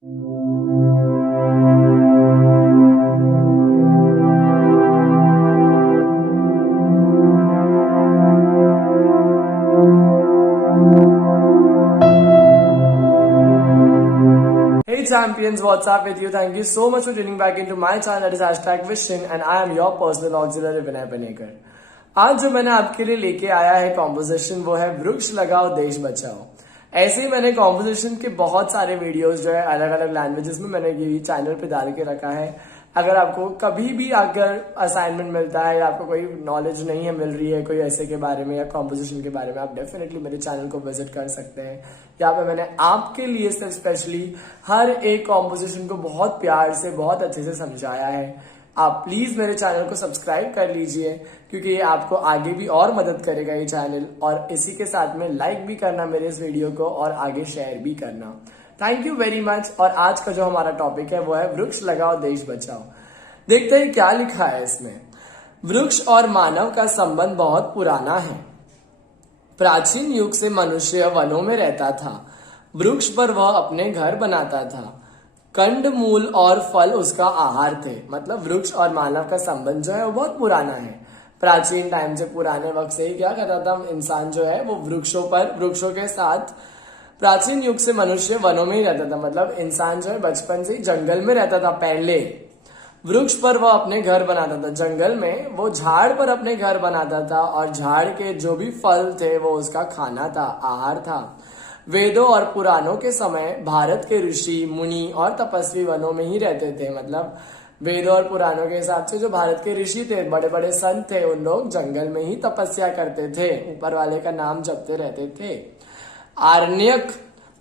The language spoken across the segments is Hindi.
Hey champions, what's up with you? Thank you so much for tuning back into my channel, that is #Vishin, and I am your personal auxiliary Vinay Panikar. आज जो मैंने आपके लिए लेके आया है कॉम्पोजिशन वो है वृक्ष लगाओ देश बचाओ। ऐसे ही मैंने कॉम्पोजिशन के बहुत सारे वीडियोस जो है अलग अलग लैंग्वेजेस में मैंने ये चैनल पे डाल के रखा है। अगर आपको कभी भी अगर असाइनमेंट मिलता है या आपको कोई नॉलेज नहीं है मिल रही है कोई ऐसे के बारे में या कॉम्पोजिशन के बारे में, आप डेफिनेटली मेरे चैनल को विजिट कर सकते हैं। यहाँ पे मैंने आपके लिए सिर्फ स्पेशली हर एक कॉम्पोजिशन को बहुत प्यार से बहुत अच्छे से समझाया है। आप प्लीज मेरे चैनल को सब्सक्राइब कर लीजिए क्योंकि ये आपको आगे भी और मदद करेगा ये चैनल, और इसी के साथ में लाइक भी करना मेरे इस वीडियो को और आगे शेयर भी करना। Thank you very much. और आज का जो हमारा टॉपिक है वो है वृक्ष लगाओ देश बचाओ। देखते हैं क्या लिखा है इसमें। वृक्ष और मानव का संबंध बहुत पुराना है। प्राचीन युग से मनुष्य वनों में रहता था। वृक्ष पर वह अपने घर बनाता था। कंद मूल और फल उसका आहार थे। मतलब वृक्ष और मानव का संबंध जो है वो बहुत पुराना है। प्राचीन टाइम से, पुराने वक्त से ही क्या करता था इंसान जो है वो वृक्षों के साथ, प्राचीन युग से मनुष्य वनों में ही रहता था। मतलब इंसान जो है बचपन से ही जंगल में रहता था। पहले वृक्ष पर वह अपने घर बनाता था। जंगल में वो झाड़ पर अपने घर बनाता था और झाड़ के जो भी फल थे वो उसका खाना था, आहार था। वेदों और पुराणों के समय भारत के ऋषि मुनि और तपस्वी वनों में ही रहते थे। मतलब वेदों और पुराणों के हिसाब से जो भारत के ऋषि थे, बड़े बड़े संत थे, उन लोग जंगल में ही तपस्या करते थे, ऊपर वाले का नाम जपते रहते थे। आरण्यक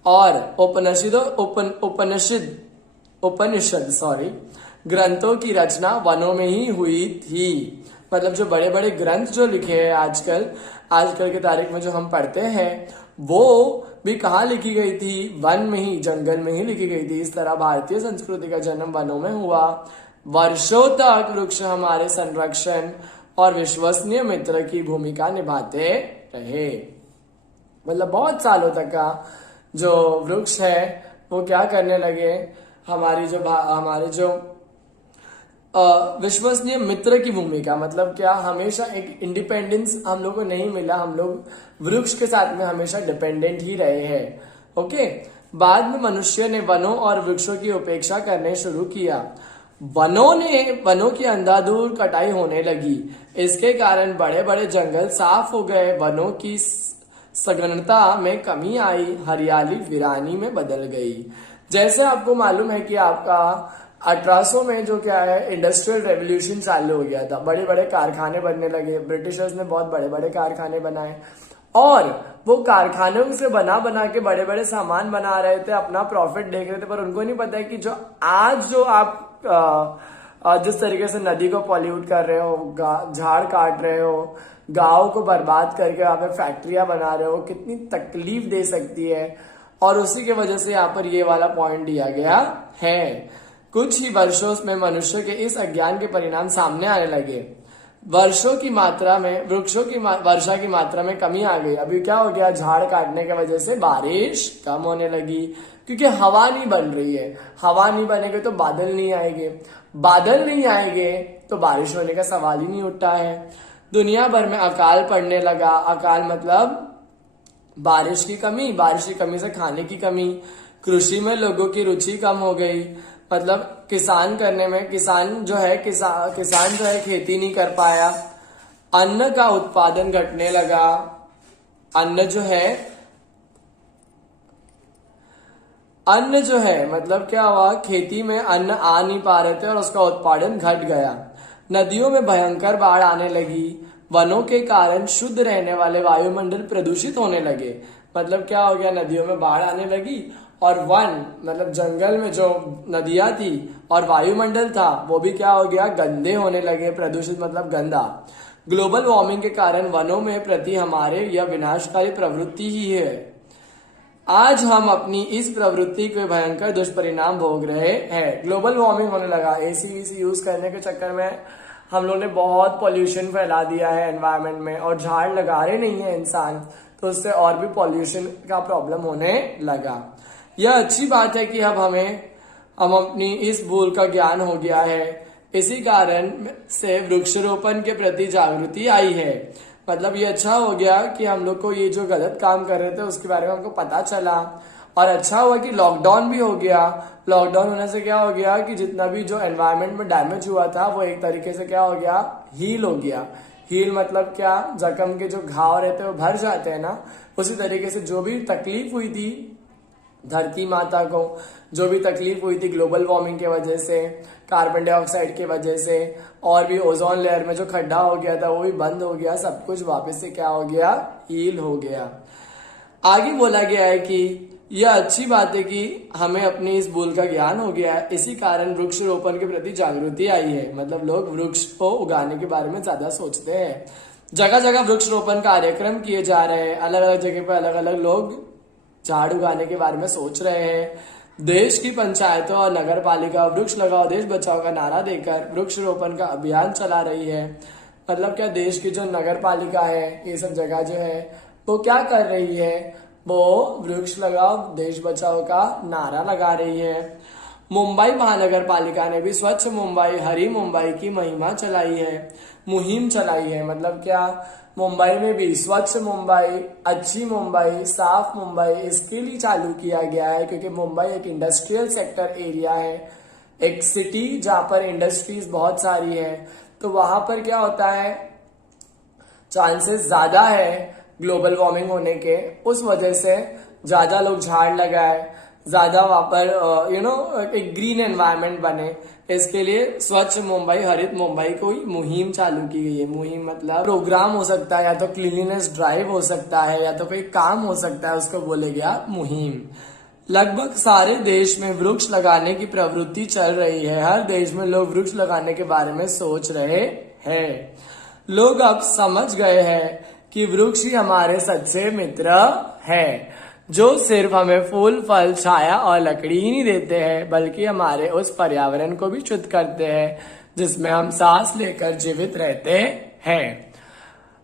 और उपनिषद ग्रंथों की रचना वनों में ही हुई थी। मतलब जो बड़े बड़े ग्रंथ जो लिखे हैं आजकल के तारीख में जो हम पढ़ते हैं वो भी कहाँ लिखी गई थी? वन में ही, जंगल में ही लिखी गई थी। इस तरह भारतीय संस्कृति का जन्म वनों में हुआ। वर्षों तक वृक्ष हमारे संरक्षण और विश्वसनीय मित्र की भूमिका निभाते रहे। मतलब बहुत सालों तक का जो वृक्ष है वो क्या करने लगे, हमारे जो विश्वसनीय मित्र की भूमिका। मतलब क्या, हमेशा एक इंडिपेंडेंस हम लोग को नहीं मिला, हम लोग वृक्ष के साथ में हमेशा डिपेंडेंट ही रहे हैं। ओके, बाद में मनुष्य ने वनों और वृक्षों की उपेक्षा करने शुरू किया। वनों की अंधाधुंध कटाई होने लगी। इसके कारण बड़े बड़े जंगल साफ हो गए, वनों की सघनता में कमी आई, हरियाली वीरानी में बदल गई। जैसे आपको मालूम है कि आपका 1800 में जो क्या है इंडस्ट्रियल रेवोल्यूशन चालू हो गया था। बड़े बड़े कारखाने बनने लगे। ब्रिटिशर्स ने बहुत बड़े बड़े कारखाने बनाए और वो कारखानों से बना के बड़े बड़े सामान बना रहे थे, अपना प्रॉफिट देख रहे थे। पर उनको नहीं पता है कि जो आप जिस तरीके से नदी को पॉल्यूट कर रहे हो, झाड़ काट रहे हो, गांव को बर्बाद करके वहां पे फैक्ट्रियां बना रहे हो, कितनी तकलीफ दे सकती है। और उसी के वजह से यहाँ पर ये वाला पॉइंट दिया गया है। कुछ ही वर्षों में मनुष्य के इस अज्ञान के परिणाम सामने आने लगे। वर्षा की मात्रा में कमी आ गई। अभी क्या हो गया, झाड़ काटने की वजह से बारिश कम होने लगी क्योंकि हवा नहीं बन रही है। हवा नहीं बनेगी तो बादल नहीं आएंगे तो बारिश होने का सवाल ही नहीं उठता है। दुनिया भर में अकाल पड़ने लगा। अकाल मतलब बारिश की कमी से खाने की कमी। कृषि में लोगों की रुचि कम हो गई। मतलब किसान जो है खेती नहीं कर पाया। अन्न का उत्पादन घटने लगा। अन्न जो है मतलब क्या हुआ, खेती में अन्न आ नहीं पा रहे थे और उसका उत्पादन घट गया। नदियों में भयंकर बाढ़ आने लगी। वनों के कारण शुद्ध रहने वाले वायुमंडल प्रदूषित होने लगे। मतलब क्या हो गया, नदियों में बाढ़ आने लगी और वन मतलब जंगल में जो नदियां थी और वायुमंडल था वो भी क्या हो गया, गंदे होने लगे। प्रदूषित मतलब गंदा। ग्लोबल वार्मिंग के कारण वनों में प्रति हमारे यह विनाशकारी प्रवृत्ति ही है। आज हम अपनी इस प्रवृत्ति के भयंकर दुष्परिणाम भोग रहे हैं। ग्लोबल वार्मिंग होने लगा। एसी यूज करने के चक्कर में हम लोग ने बहुत पॉल्यूशन फैला दिया है एनवायरनमेंट में, और झाड़ लगा रहे नहीं है इंसान, तो उससे और भी पॉल्यूशन का प्रॉब्लम होने लगा। यह अच्छी बात है कि अब हम अपनी इस भूल का ज्ञान हो गया है, इसी कारण से वृक्षारोपण के प्रति जागृति आई है। मतलब ये अच्छा हो गया कि हम लोग को ये जो गलत काम कर रहे थे उसके बारे में हमको पता चला, और अच्छा हुआ कि लॉकडाउन भी हो गया। लॉकडाउन होने से क्या हो गया कि जितना भी जो एनवायरनमेंट में डैमेज हुआ था वो एक तरीके से क्या हो गया, हील हो गया। हील मतलब क्या, जख्म के जो घाव रहते हैं वो भर जाते हैं ना, उसी तरीके से जो भी तकलीफ हुई थी धरती माता को, जो भी तकलीफ हुई थी ग्लोबल वार्मिंग की वजह से, कार्बन डाइऑक्साइड की वजह से, और भी ओजोन लेयर में जो खड्डा हो गया था वो भी बंद हो गया, सब कुछ वापस से क्या हो गया, हील हो गया। आगे बोला गया है कि यह अच्छी बात है कि हमें अपनी इस भूल का ज्ञान हो गया है, इसी कारण वृक्षारोपण के प्रति जागृति आई है। मतलब लोग वृक्ष को उगाने के बारे में ज्यादा सोचते हैं। जगह जगह वृक्षारोपण कार्यक्रम किए जा रहे हैं, अलग अलग जगह पर अलग अलग लोग झाड़ उगाने के बारे में सोच रहे हैं। देश की पंचायतों और नगर पालिका वृक्ष लगाओ देश बचाओ का नारा देकर वृक्षारोपण का अभियान चला रही है। मतलब क्या, देश की जो नगर पालिका है, ये सब जगह जो है वो क्या कर रही है, वो वृक्ष लगाओ देश बचाओ का नारा लगा रही है। मुंबई महानगर पालिका ने भी स्वच्छ मुंबई हरी मुंबई की मुहिम चलाई है। मतलब क्या, मुंबई में भी स्वच्छ मुंबई, अच्छी मुंबई, साफ मुंबई, इसके लिए चालू किया गया है, क्योंकि मुंबई एक इंडस्ट्रियल सेक्टर एरिया है, एक सिटी जहां पर इंडस्ट्रीज बहुत सारी है। तो वहां पर क्या होता है, चांसेस ज्यादा है ग्लोबल वार्मिंग होने के, उस वजह से ज्यादा लोग झाड़ लगाए, ज्यादा वहां पर एक ग्रीन एनवायरनमेंट बने। इसके लिए स्वच्छ मुंबई हरित मुंबई कोई मुहिम चालू की गई है। मुहिम मतलब प्रोग्राम हो सकता है, या तो क्लीनलीनेस ड्राइव हो सकता है, या तो कोई काम हो सकता है, उसको बोले गया मुहिम। लगभग सारे देश में वृक्ष लगाने की प्रवृत्ति चल रही है। हर देश में लोग वृक्ष लगाने के बारे में सोच रहे हैं। लोग अब समझ गए हैं कि वृक्ष ही हमारे सच्चे मित्र हैं, जो सिर्फ हमें फूल फल छाया और लकड़ी ही नहीं देते हैं, बल्कि हमारे उस पर्यावरण को भी शुद्ध करते हैं जिसमें हम सांस लेकर जीवित रहते हैं।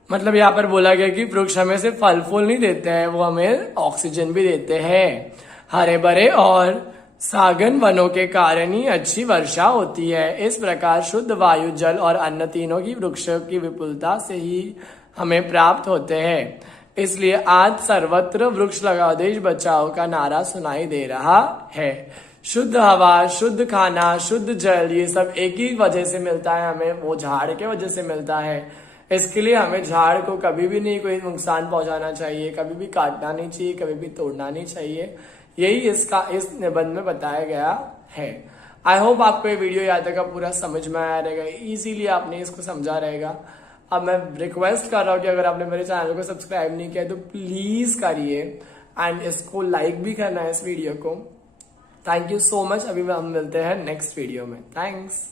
मतलब यहाँ पर बोला गया कि वृक्ष हमें सिर्फ फल फूल नहीं देते हैं, वो हमें ऑक्सीजन भी देते हैं। हरे भरे और सागन वनों के कारण ही अच्छी वर्षा होती है। इस प्रकार शुद्ध वायु, जल और अन्न तीनों की वृक्षों की विपुलता से ही हमें प्राप्त होते हैं। इसलिए आज सर्वत्र वृक्ष लगाओ देश बचाओ का नारा सुनाई दे रहा है। शुद्ध हवा, शुद्ध खाना, शुद्ध जल, ये सब एक ही वजह से मिलता है हमें, वो झाड़ के वजह से मिलता है। इसके लिए हमें झाड़ को कभी भी नहीं कोई नुकसान पहुंचाना चाहिए, कभी भी काटना नहीं चाहिए, कभी भी तोड़ना नहीं चाहिए। यही इस निबंध में बताया गया है। आई होप आपको ये वीडियो यहाँ तक पूरा समझ में आया रहेगा, इजीली आपने इसको समझा रहेगा। अब मैं रिक्वेस्ट कर रहा हूँ कि अगर आपने मेरे चैनल को सब्सक्राइब नहीं किया तो प्लीज करिए, एंड इसको लाइक भी करना है इस वीडियो को। Thank you so much. अभी हम मिलते हैं नेक्स्ट वीडियो में। थैंक्स।